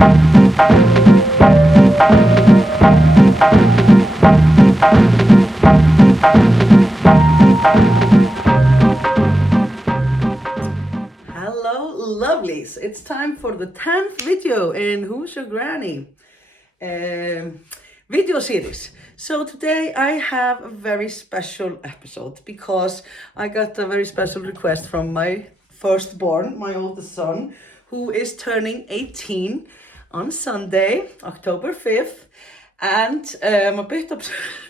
Hello lovelies, it's time for the 10th video in Who's Your Granny video series. So today I have a very special episode because I got a very special request from my firstborn, my oldest son, who is turning 18 on Sunday, October 5th. And I'm a bit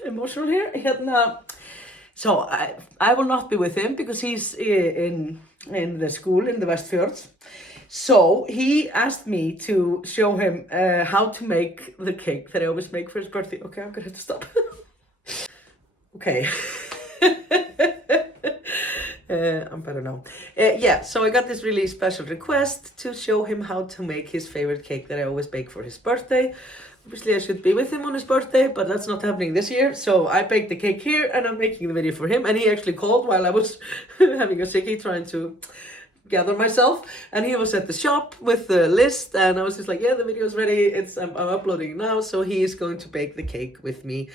emotional here. So I will not be with him because he's in the school in the Westfjords. So he asked me to show him how to make the cake that I always make for his birthday. Okay, I'm gonna have to stop. Okay. I'm better now. Yeah, so I got this really special request to show him how to make his favorite cake that I always bake for his birthday. Obviously, I should be with him on his birthday, but that's not happening this year. So I baked the cake here and I'm making the video for him. And he actually called while I was having a sickie trying to gather myself. And he was at the shop with the list and I was just like, yeah, the video is ready. I'm uploading now. So he is going to bake the cake with me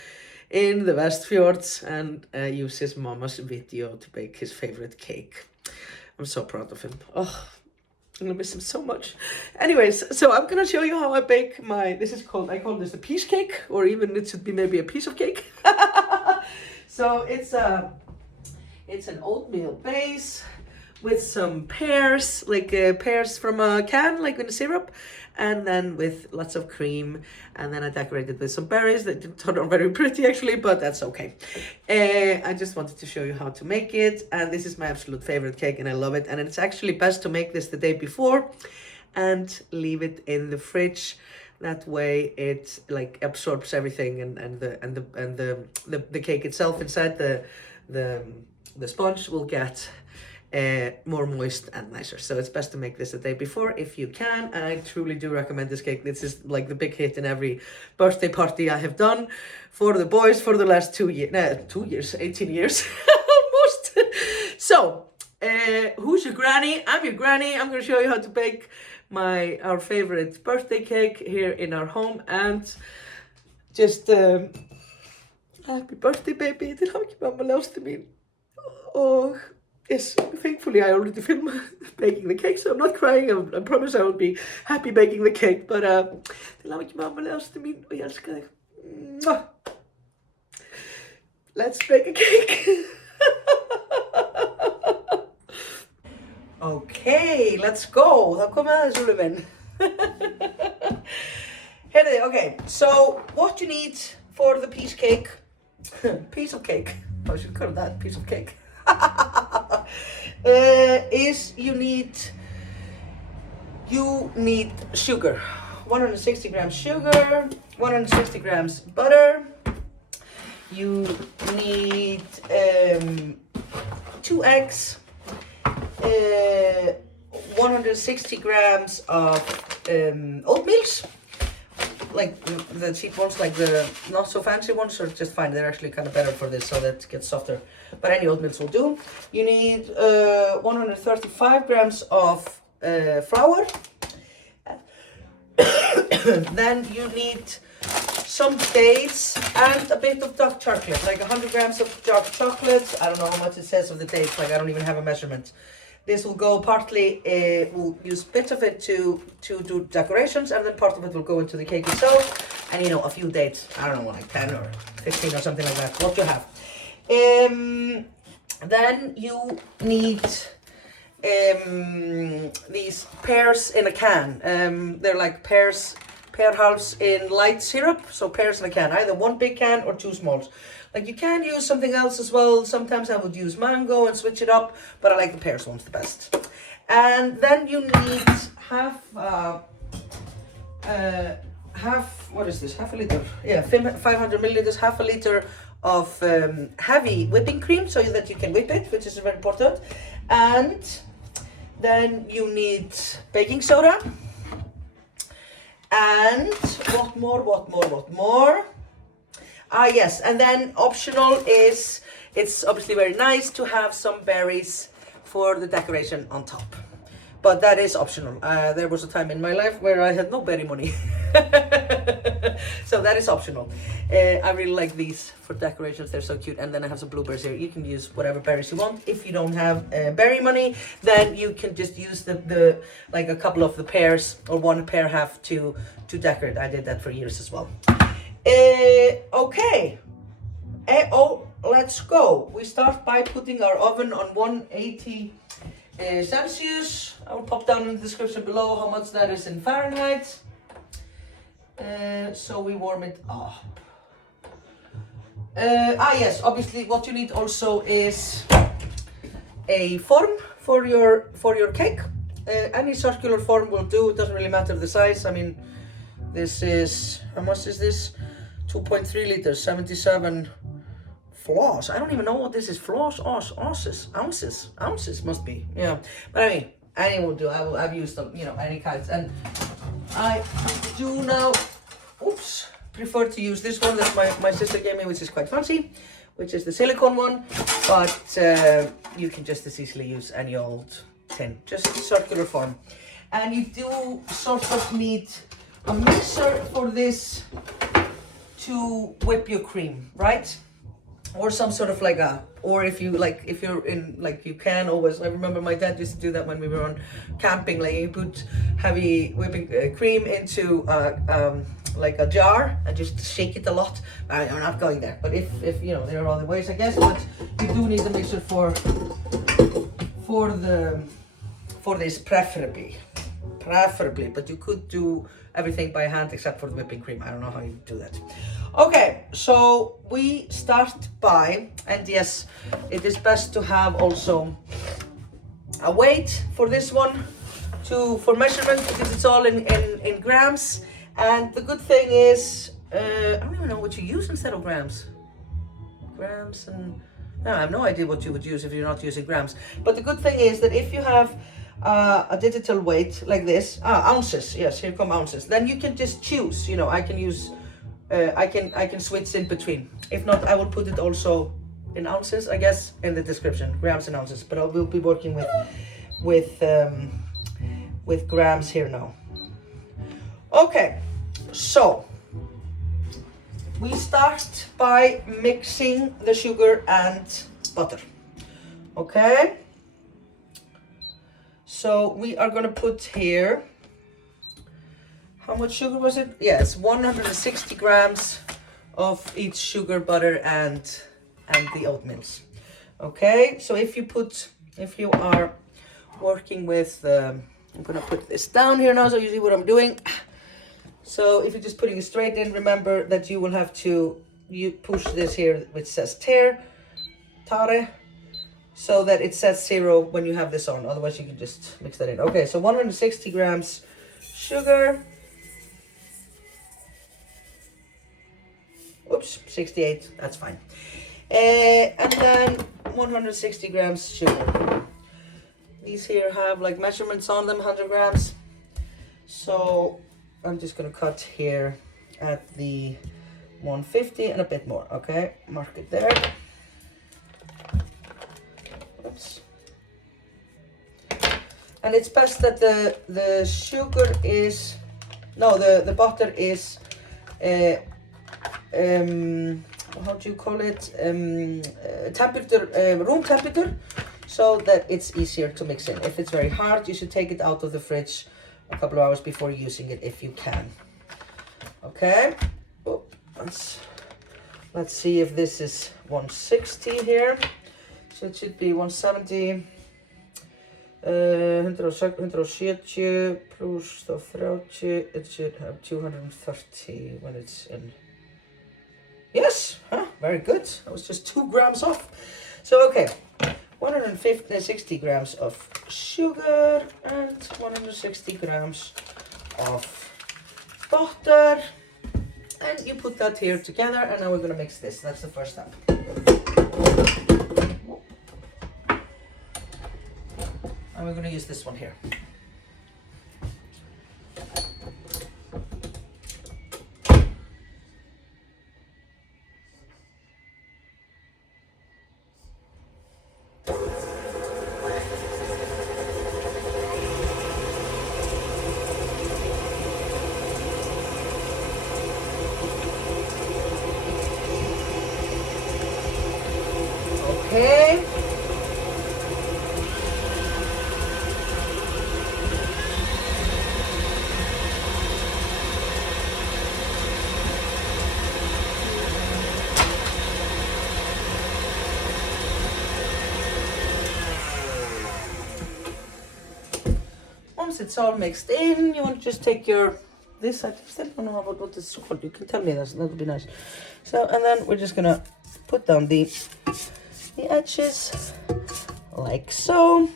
in the Westfjords and use his mama's video to bake his favorite cake. I'm so proud of him. Oh, I'm gonna miss him so much. Anyways, so I'm gonna show you how I bake my, I call this a piece cake, or even it should be maybe a piece of cake. So it's an oatmeal base with some pears, like pears from a can, like in a syrup, and then with lots of cream, and then I decorated with some berries that didn't turn out very pretty actually, but that's okay. I just wanted to show you how to make it, and this is my absolute favorite cake and I love it, and it's actually best to make this the day before and leave it in the fridge. That way it like absorbs everything and the cake itself inside the sponge will get more moist and nicer. So it's best to make this the day before if you can, and I truly do recommend this cake. This is like the big hit in every birthday party I have done for the boys for the last 18 years almost. So who's your granny? I'm your granny. I'm going to show you how to bake our favorite birthday cake here in our home, and just happy birthday baby, til hamingju mamma ljástu mín. Og yes, thankfully I already filmed baking the cake, so I'm not crying. I promise I will be happy baking the cake. But til hamingju mamma ljástu mín og ég elska þig. Mwah. Let's bake a cake. Okay, let's go. Þá komið aðeins Úlfur minn. Heyrðu, okay, so what you need for the piece cake, piece of cake, I should call that piece of cake, is you need sugar, 160 grams sugar, 160 grams butter. You need 2 eggs, 160 grams of oatmeals, like the cheap ones, like the not so fancy ones are just fine. They're actually kind of better for this, so that it gets softer. But any oatmeals will do. You need 135 grams of flour. Then you need some dates and a bit of dark chocolate, like 100 grams of dark chocolate. I don't know how much it says of the dates, like I don't even have a measurement. This will go partly, we'll use bits of it to do decorations, and then part of it will go into the cake itself. And a few dates, I don't know, like 10 or 15 or something like that, what you have. Then you need these pears in a can. They're like pear halves in light syrup, so pears in a can, either 1 big can or 2 smalls. Like you can use something else as well. Sometimes I would use mango and switch it up, but I like the pears ones the best. And then you need half, what is this? Half a liter. Yeah, 500 milliliters, half a liter of heavy whipping cream so that you can whip it, which is very important. And then you need baking soda. And what more? Ah, yes, and then optional is, it's obviously very nice to have some berries for the decoration on top. but that is optional. There was a time in my life where I had no berry money. So that is optional. I really like these for decorations, they're so cute. And then I have some blueberries here. You can use whatever berries you want. If you don't have berry money, then you can just use the like a couple of the pears or one pear half to decorate. I did that for years as well. Okay. Let's go. We start by putting our oven on 180 Celcius. I will pop down in the description below how much that is in Fahrenheit. So we warm it up. Yes, obviously what you need also is a form for your cake. Any circular form will do, it doesn't really matter the size. I mean, this is, how much is this? 2.3 liters, 77 floss. I don't even know what this is. Floss, ounces must be. Yeah, but I mean, any will do. I've used them, you know, any kinds. And I do now, prefer to use this one that my sister gave me, which is quite fancy, which is the silicone one. But you can just as easily use any old tin, just circular form. And you do sort of need a mixer for this to whip your cream, right? Or some sort of like or if you like, if you're in, like, you can always, I remember my dad used to do that when we were on camping, like you put heavy whipping cream into like a jar and just shake it a lot. I'm not going there, but if you know, there are other ways, I guess, but you do need a mixer for this preferably, but you could do everything by hand except for the whipping cream. I don't know how you do that. Okay, so we start by, and yes, it is best to have also a weight for this one for measurement, because it's all in grams. And the good thing is, I don't even know what you use instead of grams. Grams and, no, I have no idea what you would use if you're not using grams. But the good thing is that if you have a digital weight like this, ounces, yes, here come ounces, then you can just choose, you know, I can use, I can switch in between. If not, I will put it also in ounces, I guess, in the description, grams and ounces, but I will be working with grams here now. Okay, so we start by mixing the sugar and butter. Okay, so we are gonna put here, how much sugar was it? Yes, 160 grams of each sugar, butter, and the oatmeals. Okay, so if you are working with, I'm gonna put this down here now so you see what I'm doing. So if you're just putting it straight in, remember that you will have to push this here which says tare, so that it says 0 when you have this on. Otherwise you can just mix that in. Okay, so 160 grams sugar. Oops, 68, that's fine. And then 160 grams sugar. These here have like measurements on them, 100 grams. So I'm just gonna cut here at the 150 and a bit more, okay? Mark it there. Oops. And it's best that the sugar is, no, the butter is, how do you call it? Temperature, room temperature, so that it's easier to mix in. If it's very hard, you should take it out of the fridge a couple of hours before using it if you can. Okay, oh, let's see if this is 160 here. So it should be 170, 170 plus 30, it should have 230 when it's in. Yes, very good. I was just 2 grams off. So okay, 160 grams of sugar and 160 grams of butter, and you put that here together, and now we're going to mix this. That's the first step. And we're going to use this one here. once it's all mixed in, you want to just take your, this, I still don't know what this is called. You can tell me this, that would be nice. So, and then we're just gonna put down the edges like so.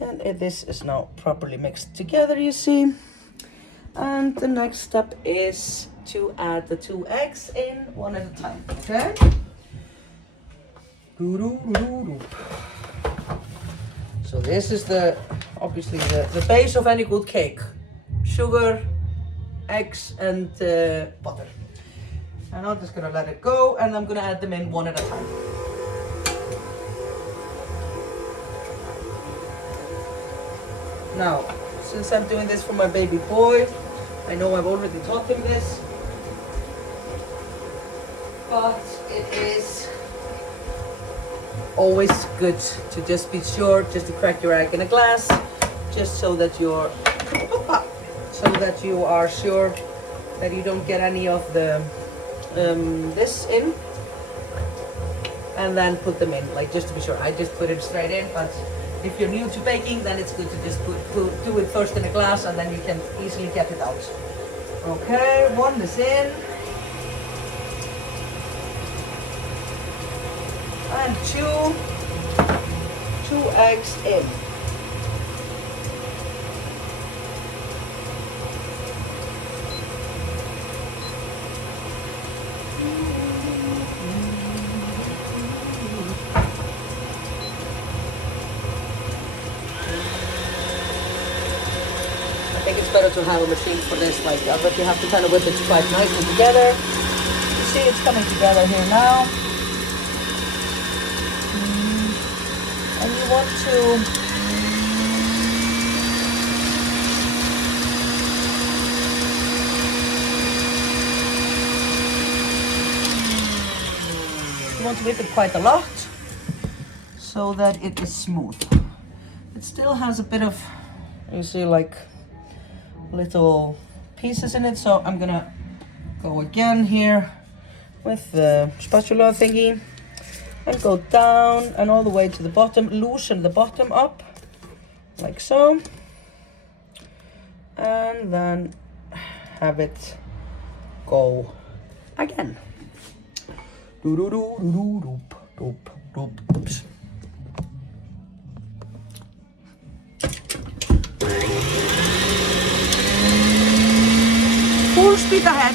And this is now properly mixed together, you see. And the next step is to add the 2 eggs in one at a time, okay? So this is obviously the base of any good cake. Sugar, eggs, and butter. And I'm just gonna let it go, and I'm gonna add them in one at a time. Now, since I'm doing this for my baby boy, I know I've already taught him this, but it is always good to just be sure, just to crack your egg in a glass, just so that you are sure that you don't get any of the this in, and then put them in, like just to be sure. I just put it straight in, but if you're new to baking, then it's good to just do it first in a glass, and then you can easily get it out. Okay, 1 is in. And 2 eggs in. I think it's better to have a machine for this, like, but you have to kind of whip it quite nicely together. You see it's coming together here now. And you want to whip it quite a lot so that it is smooth. It still has a bit of, you see, like little pieces in it, so I'm gonna go again here with the spatula thingy and go down and all the way to the bottom, loosen the bottom up like so, and then have it go again. Oops. Full speed ahead.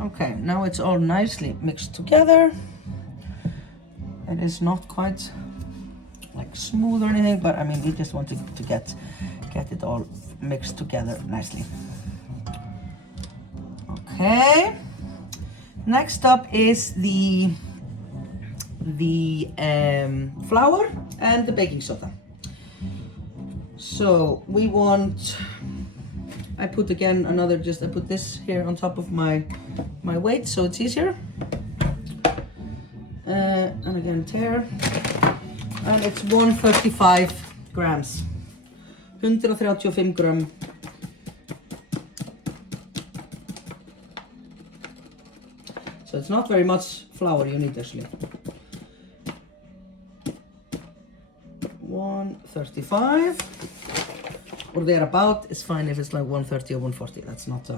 Okay, now it's all nicely mixed together. It is not quite like smooth or anything, but I mean, we just want to get it all mixed together nicely. Okay. Next up is the flour and the baking soda. So we want, I put again another, I put this here on top of my weight so it's easier. And again tear. And it's 135 grams. 135 gram. So it's not very much flour you need actually. 135 or thereabout. It's fine if it's like 130 or 140. That's not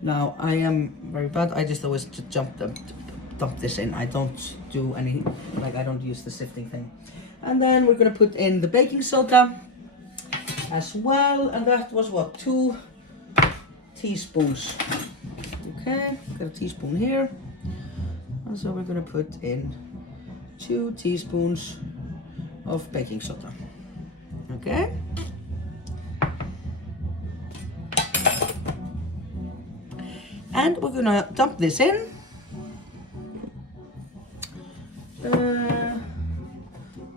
Now I am very bad. I just always dump this in. I don't do any, like I don't use the sifting thing. And then we're gonna put in the baking soda as well, and that was what, 2 teaspoons. Okay, got a teaspoon here, and so we're gonna put in 2 teaspoons of baking soda. Okay. And we're gonna dump this in.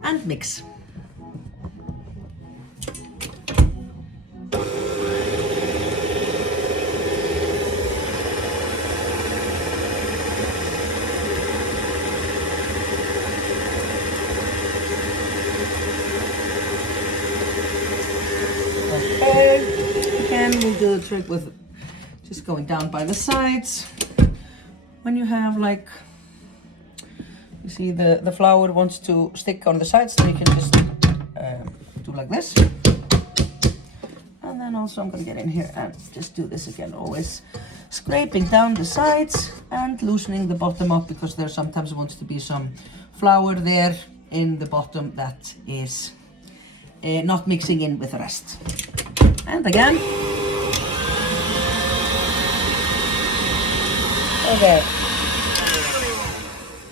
And mix. again, we'll do the trick with just going down by the sides. When you have like, you see the flour wants to stick on the sides, then you can just do like this. And then also I'm gonna get in here and just do this again, always scraping down the sides and loosening the bottom up, because there sometimes wants to be some flour there in the bottom that is not mixing in with the rest. And again. Okay.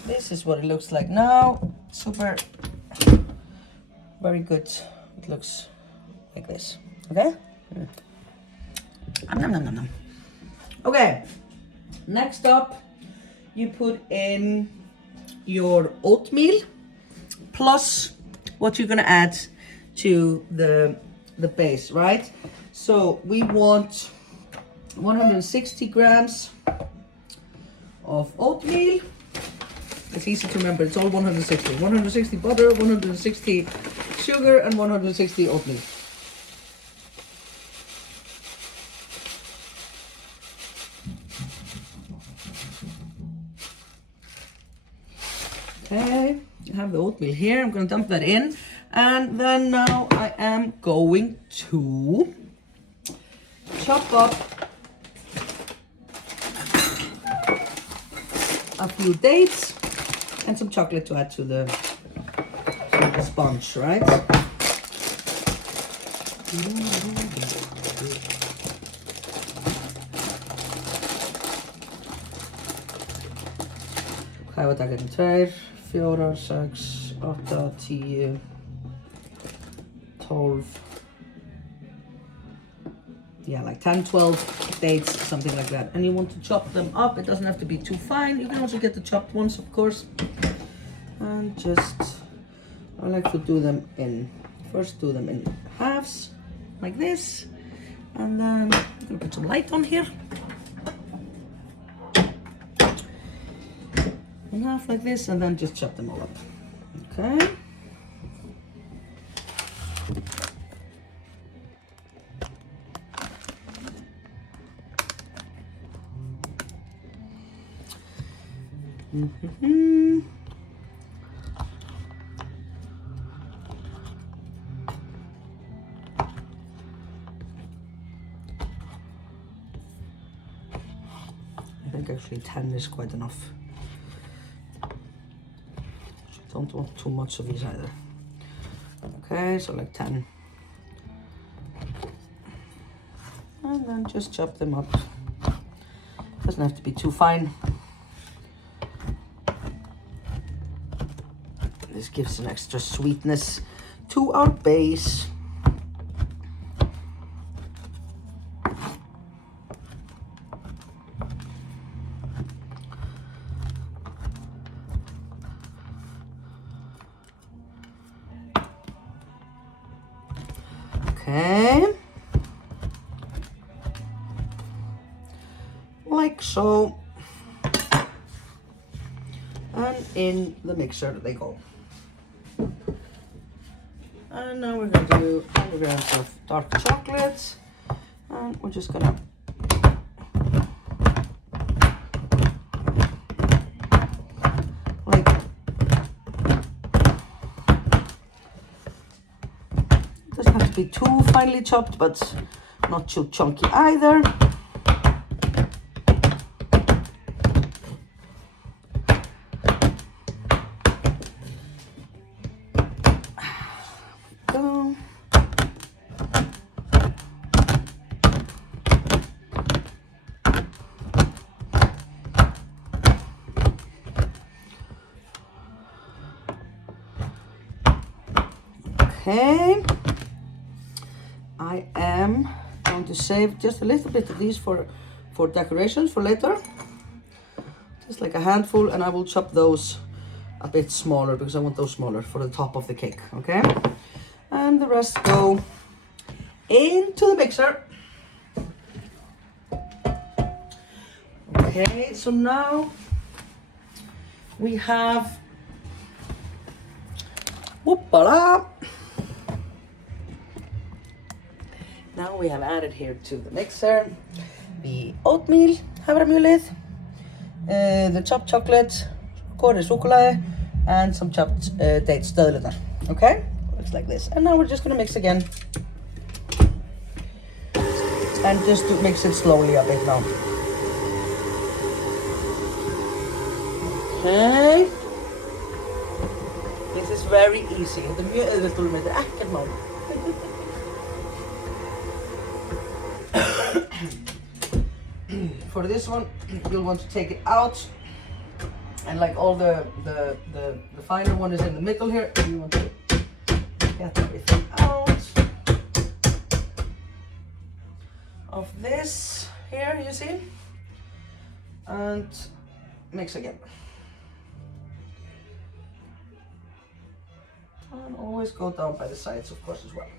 This is what it looks like now. Super, very good. It looks like this. Okay? Nom, nom, nom, nom. Okay, next up, you put in your oatmeal plus what you're gonna add to the base, right? So we want 160 grams of oatmeal. It's easy to remember, it's all 160. 160 butter, 160 sugar, and 160 oatmeal. Okay, I have the oatmeal here. I'm going to dump that in. And then now I am going to chop up a few dates and some chocolate to add to the sponge, right? Hvað var það hérna? 2, 4, 6, 8, 10, 12, yeah, like 10, 12 dates, something like that. And you want to chop them up. It doesn't have to be too fine. You can also get the chopped ones, of course. And just, I like to do them in, first do them in halves, like this. And then I'm gonna put some light on here. In half like this, and then just chop them all up. Okay. I think actually 10 is quite enough. Don't want too much of these either. Okay, so like 10. And then just chop them up. Doesn't have to be too fine. This gives an extra sweetness to our base. Okay, like so, and in the mixer they go. And now we're going to do 100 grams of dark chocolate, and we're just gonna like doesn't have to be too finely chopped, but not too chunky either. Go. Okay. I am going to save just a little bit of these for decorations for later. Just like a handful, and I will chop those a bit smaller because I want those smaller for the top of the cake, okay? And the rest go into the mixer. Okay, so now we have, whoop-a-la. Now we have added here to the mixer the oatmeal, haframjölið, the chopped chocolate, skorið súkkulaði, and some chopped dates, döðlurnar. Okay? Looks like this. And now we're just gonna mix again. And just to mix it slowly a bit now. Okay. This is very easy. Þetta mjög auðvelt úr með þetta, ekkert mál. For this one, you'll want to take it out, and like all the finer one is in the middle here. You want to get everything out of this here, you see, and mix again. And always go down by the sides, of course, as well.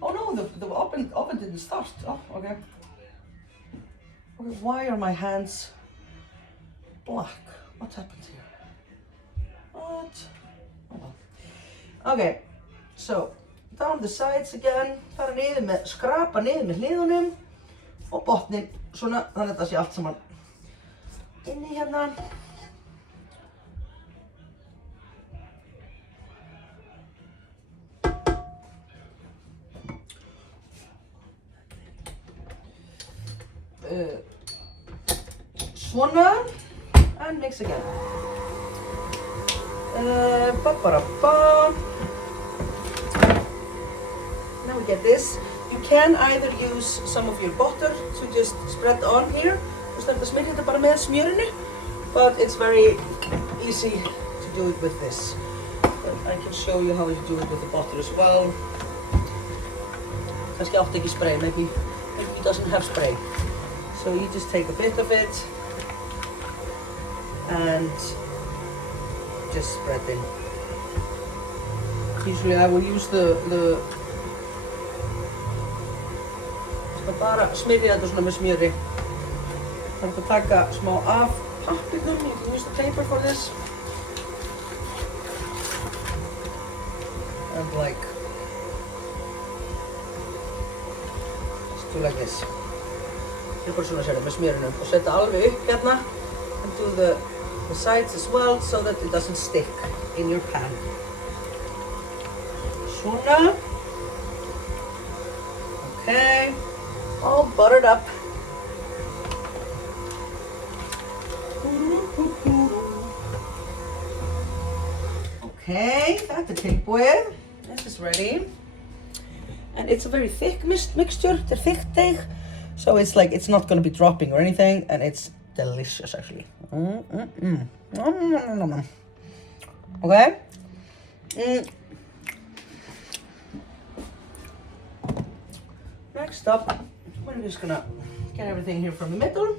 Oh no, the oven didn't start. Oh, okay. Okay, why are my hands black? What happened here? What? Oh well. Okay, so down the sides again. Fara niður með, skrapa niður með hliðunum og botnin, svona, þannig að þetta sé allt saman inni hérna. Svona, and mix again. Ba-ba-da-ba. Now we get this. You can either use some of your butter to just spread on here. Þú start að smyrja þetta bara með smjörinu, but it's very easy to do it with this. But I can show you how to do it with the butter as well. Kannski átti ekki spray, maybe he doesn't have spray. So you just take a bit of it and just spread in. Usually I will use the bara smyrja þetta svona með smjöri. Það er að taka smá af pappírnum. You can use the paper for this. And like, just do like this. Þetta er bara svona sérðu með smjörinu og setja alveg upp hérna and do the sides as well so that it doesn't stick in your pan. Svona. Okay. All buttered up. Okay, þetta er tilbúið. This is ready. And it's a very thick mixture. Þetta er þykkt deig. So it's like, it's not going to be dropping or anything, and it's delicious actually. Okay? Next up, we're just gonna get everything here from the middle.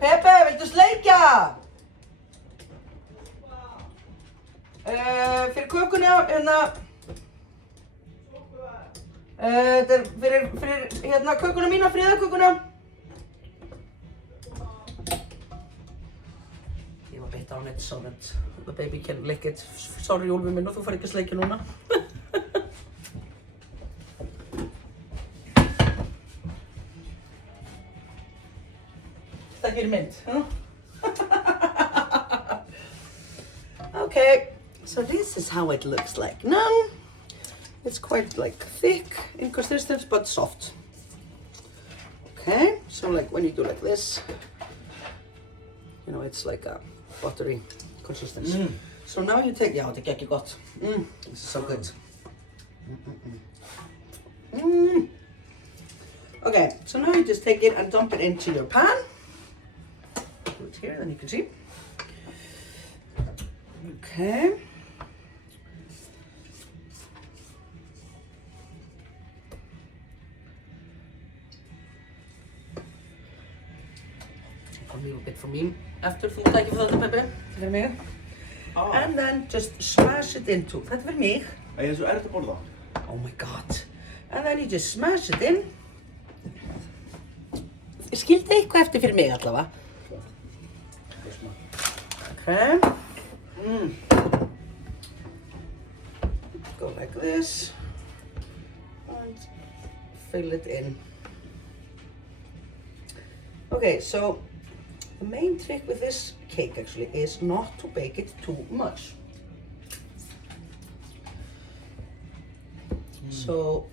Pepe, viltu sleikja? Fyrir kökuna, hérna. Þetta er fyrir hérna kökuna mína, friðarkökuna. Ég var beitt á net so that the baby can lick it. Sorry Úlfur minn, og þú fær ekki að sleikja núna. Þetta gerir mynd, Okay, so this is how it looks like now. It's quite like thick in consistency, but soft. Okay, so like when you do like this, you know, it's like a buttery consistency. So now you take, já, þetta er ekki gott. This is so good. Okay, so now you just take it and dump it into your pan. Do it here, then you can see. Okay. A little bit for me. After þú takir fyrir þetta, Pepe, fyrir mig. And then just smash it into. Þetta fyrir mig. Það er svo erfitt að borða. Oh my god. And then you just smash it in. Skildi eitthvað eftir fyrir mig allavega. Okay. like this and fill it in. Okay, so the main trick with this cake actually is not to bake it too much. So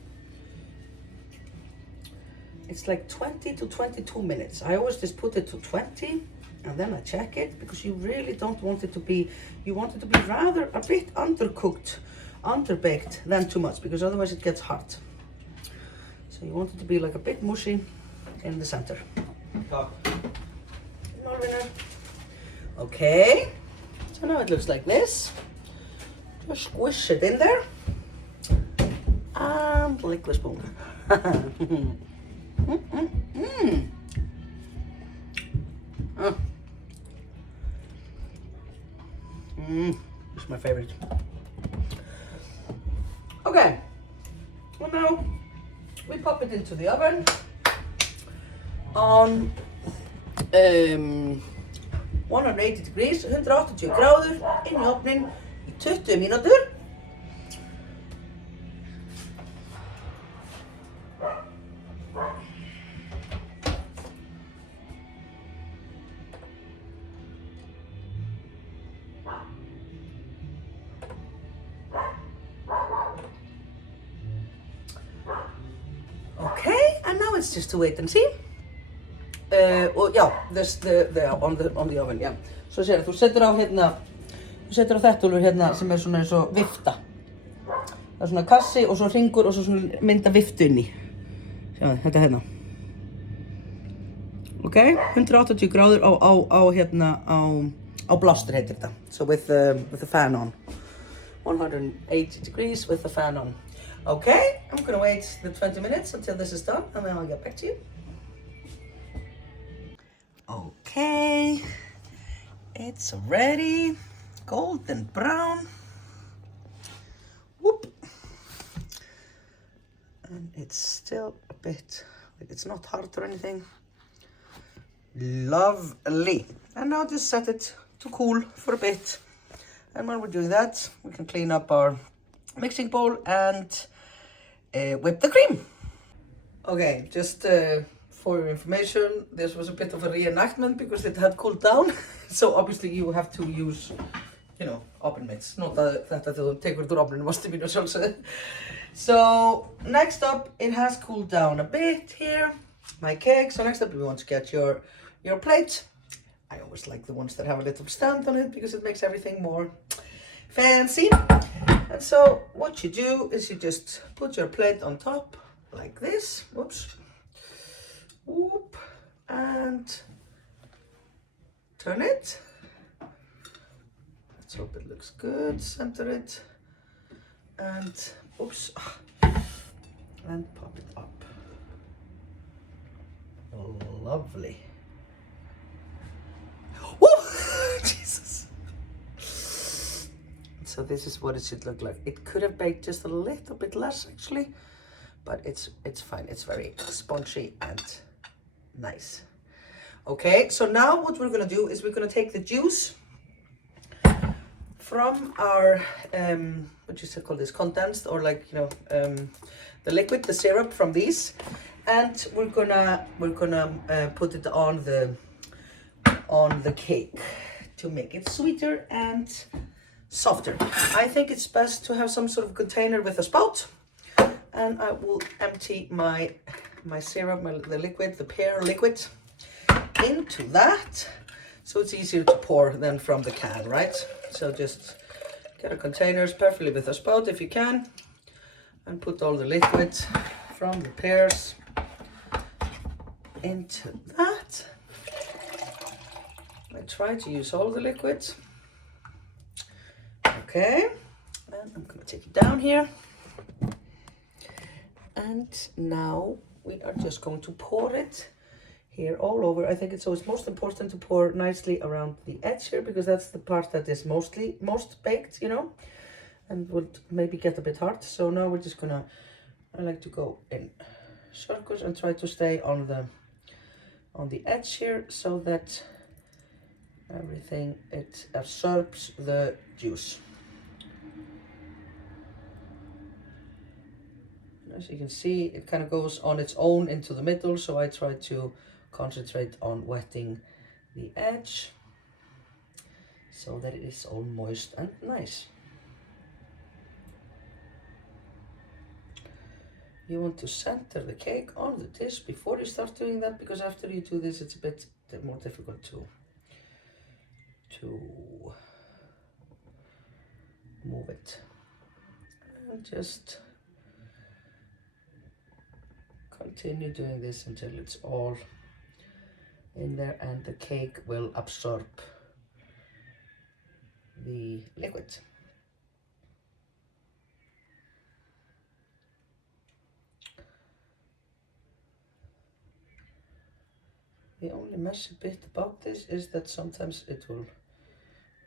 it's like 20 to 22 minutes. I always just put it to 20 and then I check it, because you really don't want it to be, you want it to be rather a bit undercooked, underbaked than too much, because otherwise it gets hard. So you want it to be like a bit mushy in the center. Okay, so now it looks like this. Just squish it in there and lick the spoon. It's my favorite. Okay, well now we pop it into the oven on 180 degrees, 180 gráður inn í ofnin í 20 mínútur. Okay, and now it's just to wait and see. Og já, on the oven, já. Svo sér þú setur á hérna, þú setur á þetta Úlfur hérna sem svona eins og vifta. Það svona kassi og svo hringur og svo svona mynda viftu inn í. Sjáðu, þetta hérna. Ok, 180 gráður á hérna, á blástur heitir þetta. So with the fan on. 180 degrees with the fan on. Okay, I'm gonna wait the 20 minutes until this is done and then I'll get back to you. Okay, it's ready, golden brown. Whoop. And it's still a bit, like it's not hard or anything. Lovely. And now just set it to cool for a bit. And while we're doing that, we can clean up our mixing bowl and whip the cream. Okay, just for your information, this was a bit of a reenactment because it had cooled down. So obviously you have to use, you know, oven mitts. Not that þú tekur úr ofninu, must be sjálfsögðu. So next up, it has cooled down a bit here, my cake. So next up, we want to get your plate. I always like the ones that have a little stand on it because it makes everything more fancy. And so what you do is you just put your plate on top like this. Whoops. Whoop. And turn it. Let's hope it looks good. Center it. And oops. And pop it up. Lovely. Woo! Jesus. So this is what it should look like. It could have baked just a little bit less actually, but it's fine. It's very spongy and nice. Okay, so now what we're gonna do is we're gonna take the juice from our what you call this, condensed, or like, you know, the liquid, the syrup from these, and we're gonna put it on the cake to make it sweeter and softer. I think it's best to have some sort of container with a spout, and I will empty my syrup, the liquid, the pear liquid, into that, so it's easier to pour than from the can, right? So just get a container, preferably with a spout if you can, and put all the liquid from the pears into that. I try to use all the liquid. Okay, and I'm going to take it down here. And now we are just going to pour it here all over. I think it's always most important to pour nicely around the edge here, because that's the part that is most baked, you know, and would maybe get a bit hard. So now we're just gonna, I like to go in circles and try to stay on the edge here, so that everything, it absorbs the juice. As you can see, it kind of goes on its own into the middle, so I try to concentrate on wetting the edge so that it is all moist and nice. You want to center the cake on the dish before you start doing that, because after you do this, it's a bit more difficult to move it. And just continue doing this until it's all in there and the cake will absorb the liquid. The only messy bit about this is that sometimes it will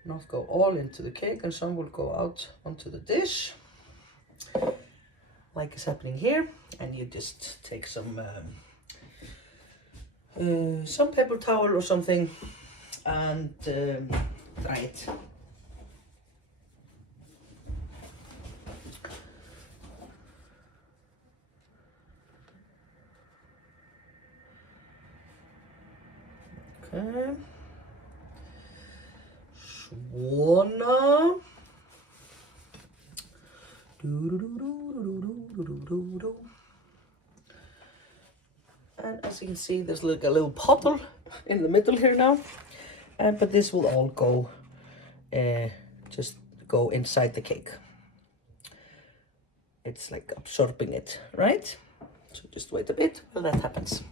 not go all into the cake and some will go out onto the dish, like is happening here, and you just take some paper towel or something and dry it. Okay. Svona. And as you can see, there's like a little puddle in the middle here now, but this will all go, just go inside the cake. It's like absorbing it, right? So just wait a bit while that happens.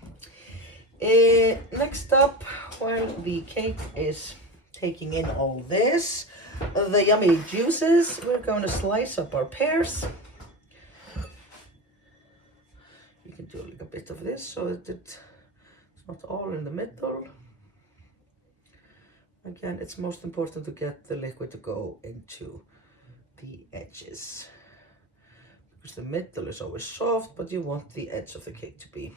Next up, while the cake is taking in all this, the yummy juices, we're going to slice up our pears. You can do like a bit of this so that it's not all in the middle. Again, it's most important to get the liquid to go into the edges, because the middle is always soft, but you want the edge of the cake to be,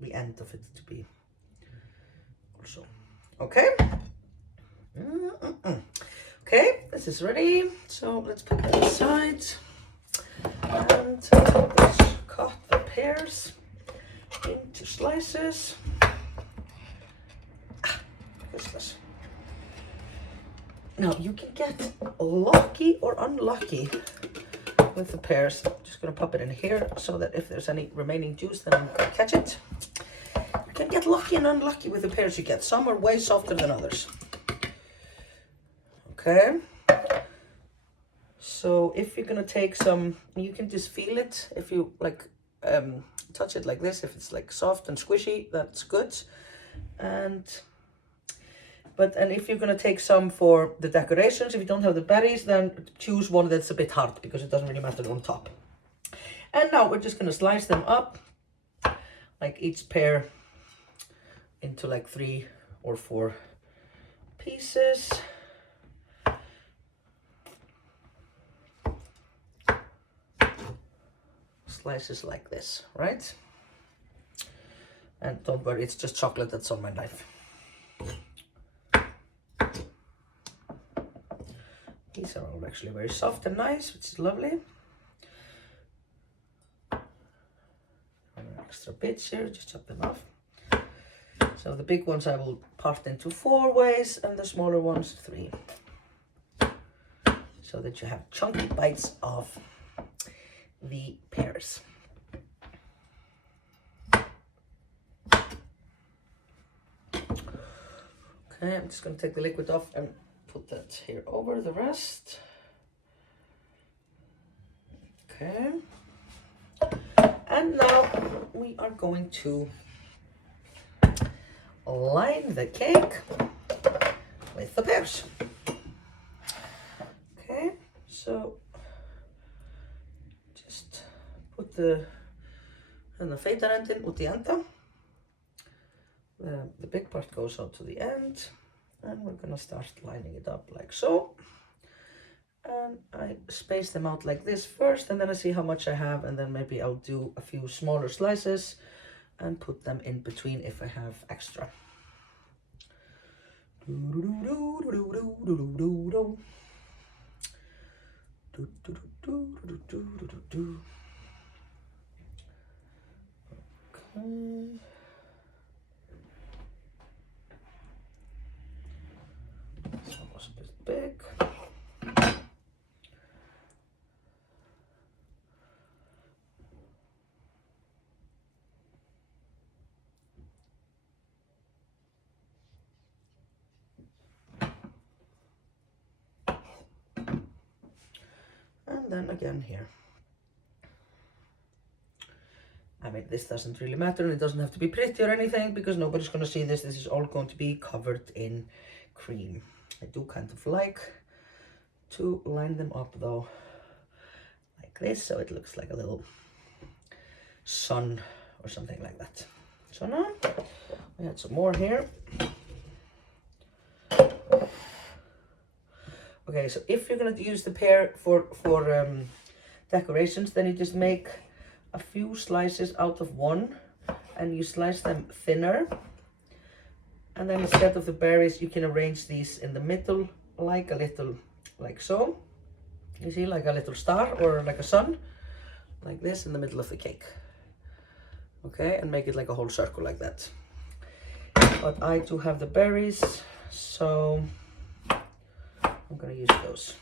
the end of it to be also. Okay. Okay, this is ready. So let's put that aside and let's cut the pears into slices. Useless. Now you can get lucky or unlucky with the pears. I'm just going to pop it in here so that if there's any remaining juice, then I'm going to catch it. You can get lucky and unlucky with the pears you get. Some are way softer than others. Okay. So if you're going to take some, you can just feel it. If you like touch it like this, if it's like soft and squishy, that's good. And if you're going to take some for the decorations, if you don't have the berries, then choose one that's a bit hard, because it doesn't really matter on top. And now we're just going to slice them up, like each pear into like 3 or 4 pieces. Slices like this, right? And don't worry, it's just chocolate that's on my knife. These are all actually very soft and nice, which is lovely. Extra bits here, just chop them off. So the big ones I will part into 4 ways and the smaller ones 3. So that you have chunky bites of the pears. Okay, I'm just going to take the liquid off and put that here over the rest. Okay. And now we are going to line the cake with the pears. Okay, so just put the feitarendin út í enda. The big part goes out to the end, and we're gonna start lining it up like so. And I space them out like this first, and then I see how much I have, and then maybe I'll do a few smaller slices and put them in between if I have extra. This one was a bit big. And then again here. I mean, this doesn't really matter, and it doesn't have to be pretty or anything because nobody's gonna see this. This is all going to be covered in cream. I do kind of like to line them up though, like this, so it looks like a little sun or something like that. So now we add some more here. Okay, so if you're gonna use the pear for decorations, then you just make a few slices out of one and you slice them thinner, and then instead of the berries you can arrange these in the middle like a little, like so, you see, like a little star or like a sun, like this in the middle of the cake. Okay, and make it like a whole circle like that. But I do have the berries, so I'm gonna use those.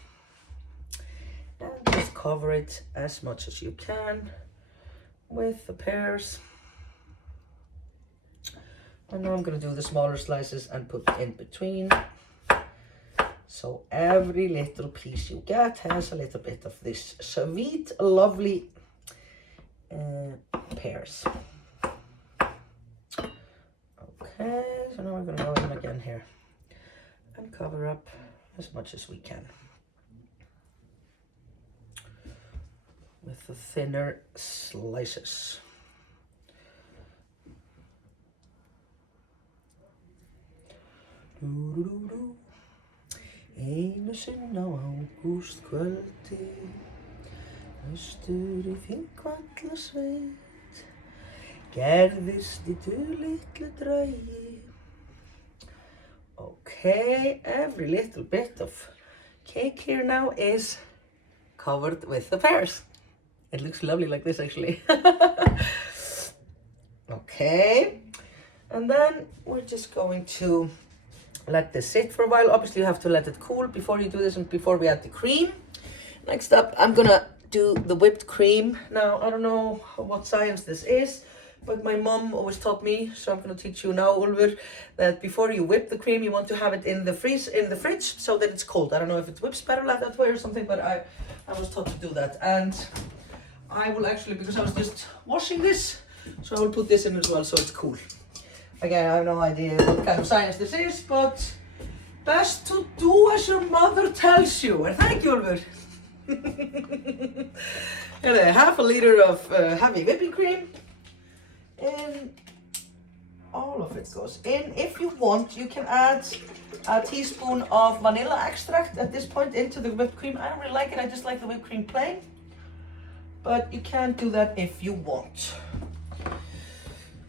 And just cover it as much as you can with the pears. And now I'm gonna do the smaller slices and put in between. So every little piece you get has a little bit of this sweet, lovely pears. Okay, so now we're gonna go in again here and cover up as much as we can with the thinner slices. Einu sinni á ágústkvöldi, austur í Þingvallasveit, gerðist í litlu dragi. Okay, every little bit of cake here now is covered with the pears. It looks lovely like this actually. Okay, and then we're just going to let this sit for a while. Obviously you have to let it cool before you do this and before we add the cream. Next up, I'm gonna do the whipped cream. Now, I don't know what science this is, but my mom always taught me, so I'm gonna teach you now, Ulfur, that before you whip the cream, you want to have it in the fridge, so that it's cold. I don't know if it whips better like that way or something, but I was taught to do that. And I will actually, because I was just washing this, so I will put this in as well, so it's cool. Again, I have no idea what kind of science this is, but best to do as your mother tells you. And thank you, Ulfur. And half a liter of heavy whipping cream. And all of it goes in. If you want, you can add a teaspoon of vanilla extract at this point into the whipped cream. I don't really like it, I just like the whipped cream plain. But you can do that if you want.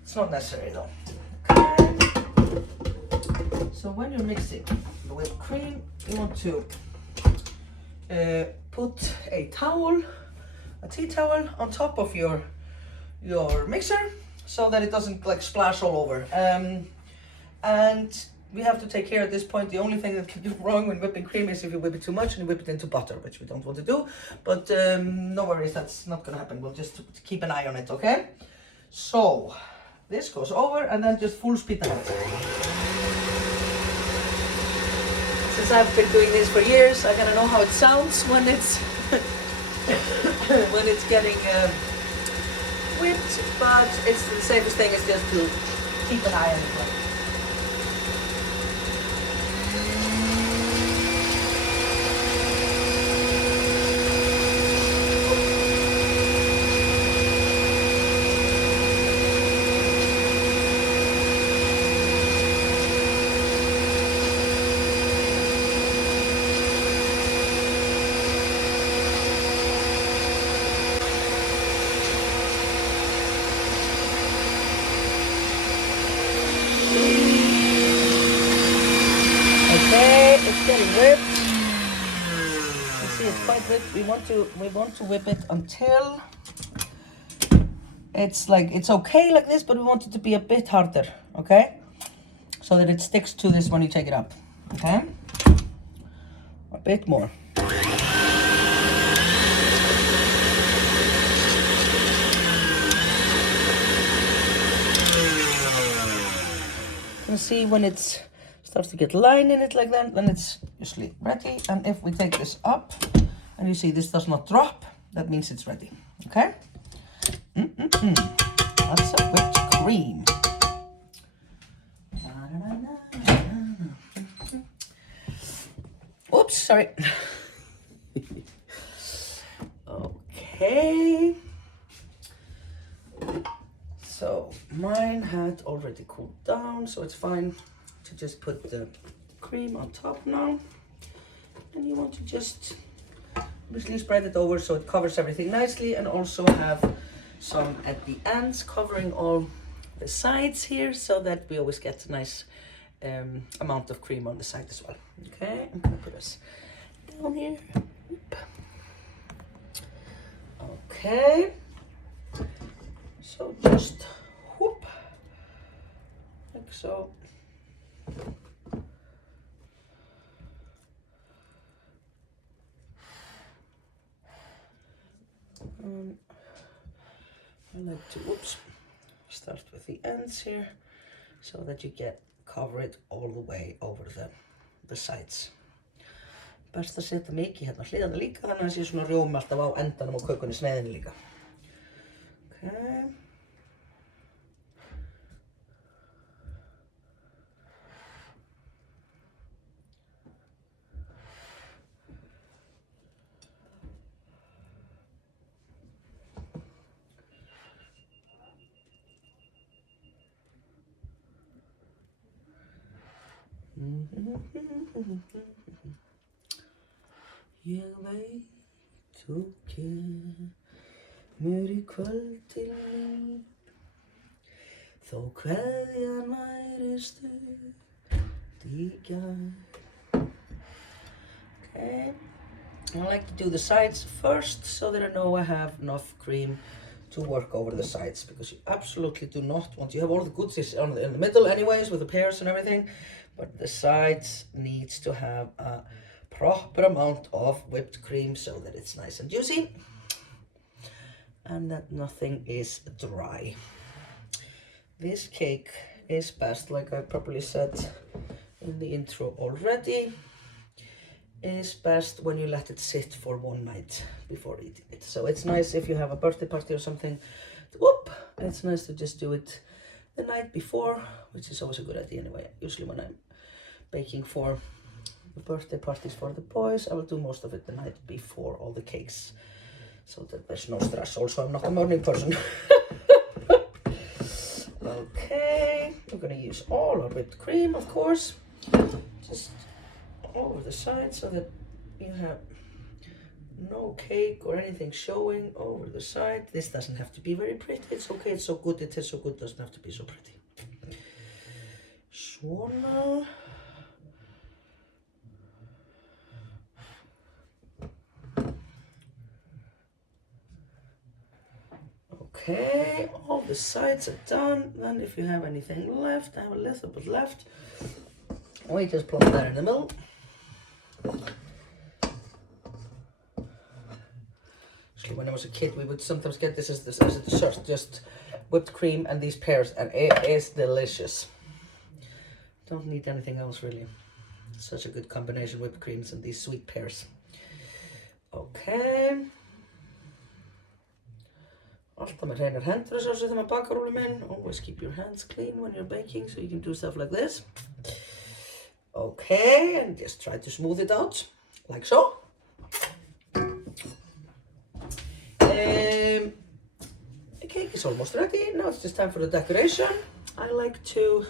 It's not necessary though. Okay. So when you're mixing the whipped cream, you want to put a tea towel on top of your mixer so that it doesn't like splash all over. And we have to take care at this point. The only thing that can go wrong when whipping cream is if you whip it too much and you whip it into butter, which we don't want to do. But no worries, that's not gonna happen. We'll just keep an eye on it, okay? So this goes over and then just full speed ahead. Since I've been doing this for years, I gotta know how it sounds when it's when it's getting whipped, but it's the safest thing is just to keep an eye on it. Getting whipped. You see it's quite whipped. We want to whip it until it's like, it's okay like this, but we want it to be a bit harder, okay? So that it sticks to this when you take it up, okay? A bit more. You can see when it starts to get line in it like that, then it's usually ready. And if we take this up, and you see this does not drop, that means it's ready, okay? That's a whipped cream. Oops, sorry. Okay. So mine had already cooled down, so it's fine to just put the cream on top now. And you want to just obviously spread it over so it covers everything nicely, and also have some at the ends covering all the sides here, so that we always get a nice amount of cream on the side as well. Okay, I'm gonna put us down here. Oop. Okay, so just whoop, like so. I like to, oops, start with the ends here, so that you cover it all the way over the sides. Best að setja mikið hérna hliðarna líka, þannig að það sé svona rjómi alltaf á endanum á kökunni sneiðinni líka. Okay. Ég veit þú kemur í kvöld til mín, þó kveðjan væri stutt í gær. Okay, I like to do the sides first, so that I know I have enough cream to work over the sides, because you absolutely do not want, you have all the goodies in the middle anyways with the pears and everything, but the sides needs to have a proper amount of whipped cream so that it's nice and juicy and that nothing is dry. This cake is best, like I probably said in the intro already, is best when you let it sit for one night before eating it. So it's nice if you have a birthday party or something, whoop, it's nice to just do it the night before, which is always a good idea anyway. Usually when I'm baking for the birthday parties for the boys, I will do most of it the night before all the cakes, so that there's no stress. Also, I'm not a morning person. Okay, we're gonna use all our whipped cream, of course, just over the side so that you have no cake or anything showing over the side. This doesn't have to be very pretty, it's okay, it's so good, it is so good, doesn't have to be so pretty. Svona. Okay, all the sides are done. Then if you have anything left, I have a little bit left, we just plop that in the middle. Actually, when I was a kid, we would sometimes get this as a dessert, just whipped cream and these pears, and it is delicious. Don't need anything else really. Such a good combination, whipped creams and these sweet pears. Okay. Alltaf með hreinar hendur að sjálfsögðu þegar maður bakar rúllum inn. Always keep your hands clean when you're baking, so you can do stuff like this. Okay, and just try to smooth it out, like so. The cake is almost ready. Now it's just time for the decoration. I like to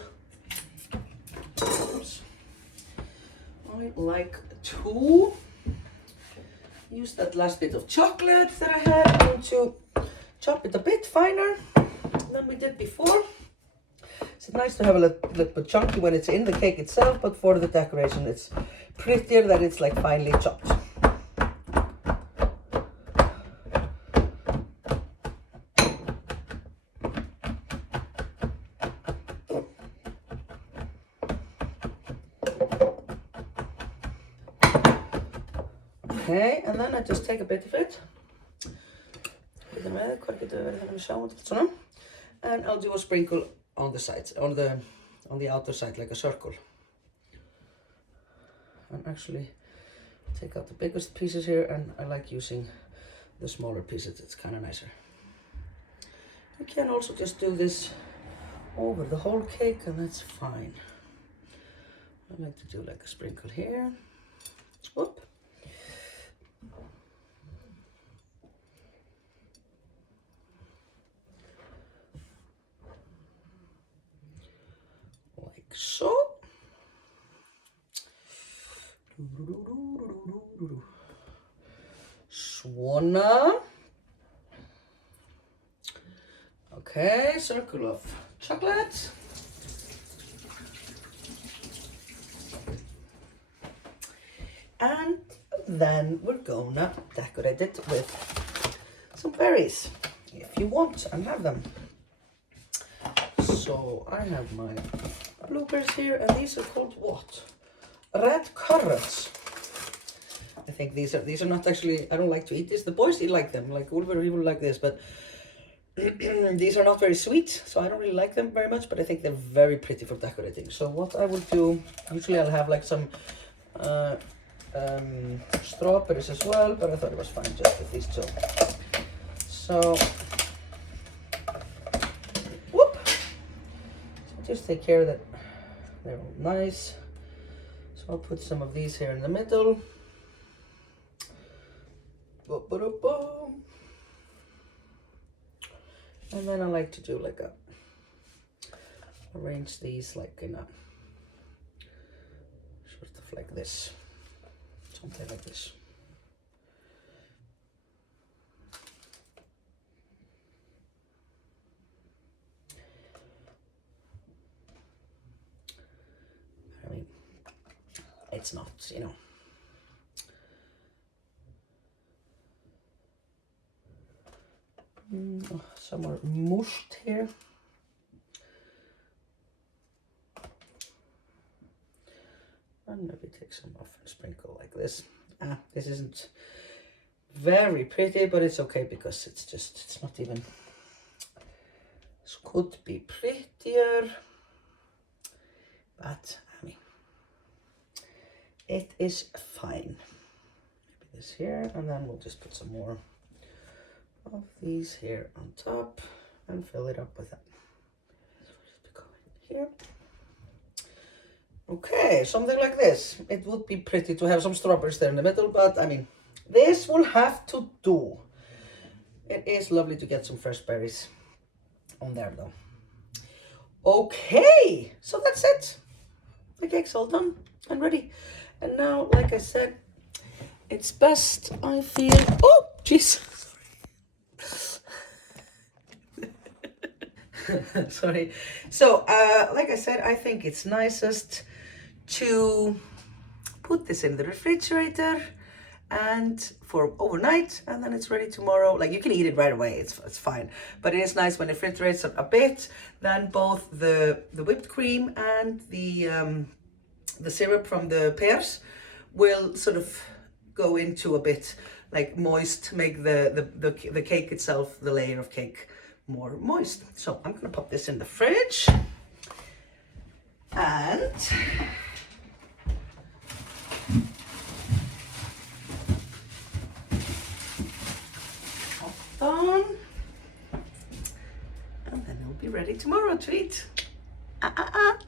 use that last bit of chocolate that I had. I want to chop it a bit finer than we did before. It's nice to have a little bit chunky when it's in the cake itself, but for the decoration it's prettier that it's like finely chopped. Okay, and then I just take a bit of it. And I'll do a sprinkle on the sides, on the outer side, like a circle. And actually take out the biggest pieces here, and I like using the smaller pieces, it's kind of nicer. You can also just do this over the whole cake, and that's fine. I like to do like a sprinkle here. Whoop. Like so. Svona. Okay, circle of chocolate. And then we're gonna decorate it with some berries, if you want and have them. So I have my blueberries here, and these are called what? Red currants. I think these are not actually, I don't like to eat this. The boys like them, like Ulfur, he will like this, but these are not very sweet, so I don't really like them very much, but I think they're very pretty for decorating. So what I will do, usually I'll have like some strawberries as well, but I thought it was fine just with these two. So, whoop! So just take care that they're all nice. So I'll put some of these here in the middle. And then I like to do like arrange these like in a sort of like this, something like this. I mean, it's not, you know. Some are mushed here. And maybe take some off and sprinkle like this. This isn't very pretty, but it's okay because it's not even, this could be prettier, but I mean, it is fine. Maybe this here, and then we'll just put some more of these here on top and fill it up with that. Here. Okay, something like this. It would be pretty to have some strawberries there in the middle, but I mean, this will have to do. It is lovely to get some fresh berries on there though. Okay, so that's it. The cake's all done and ready. And now, like I said, it's best, I feel, oh, jeez. Sorry. So, like I said, I think it's nicest to put this in the refrigerator and for overnight, and then it's ready tomorrow. Like, you can eat it right away, it's fine. But it is nice when it refrigerates a bit, then both the whipped cream and the syrup from the pears will sort of go into a bit like moist, make the cake itself, the layer of cake, more moist. So I'm gonna pop this in the fridge, and on, and then it'll be ready tomorrow to eat.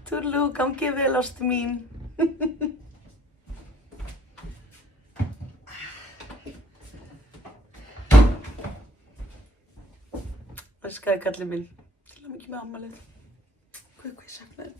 Toodaloo, gangi vel, ástu mín. Elskaði kallinn minn, til hamingju með afmælið. Hvað ég saknaði.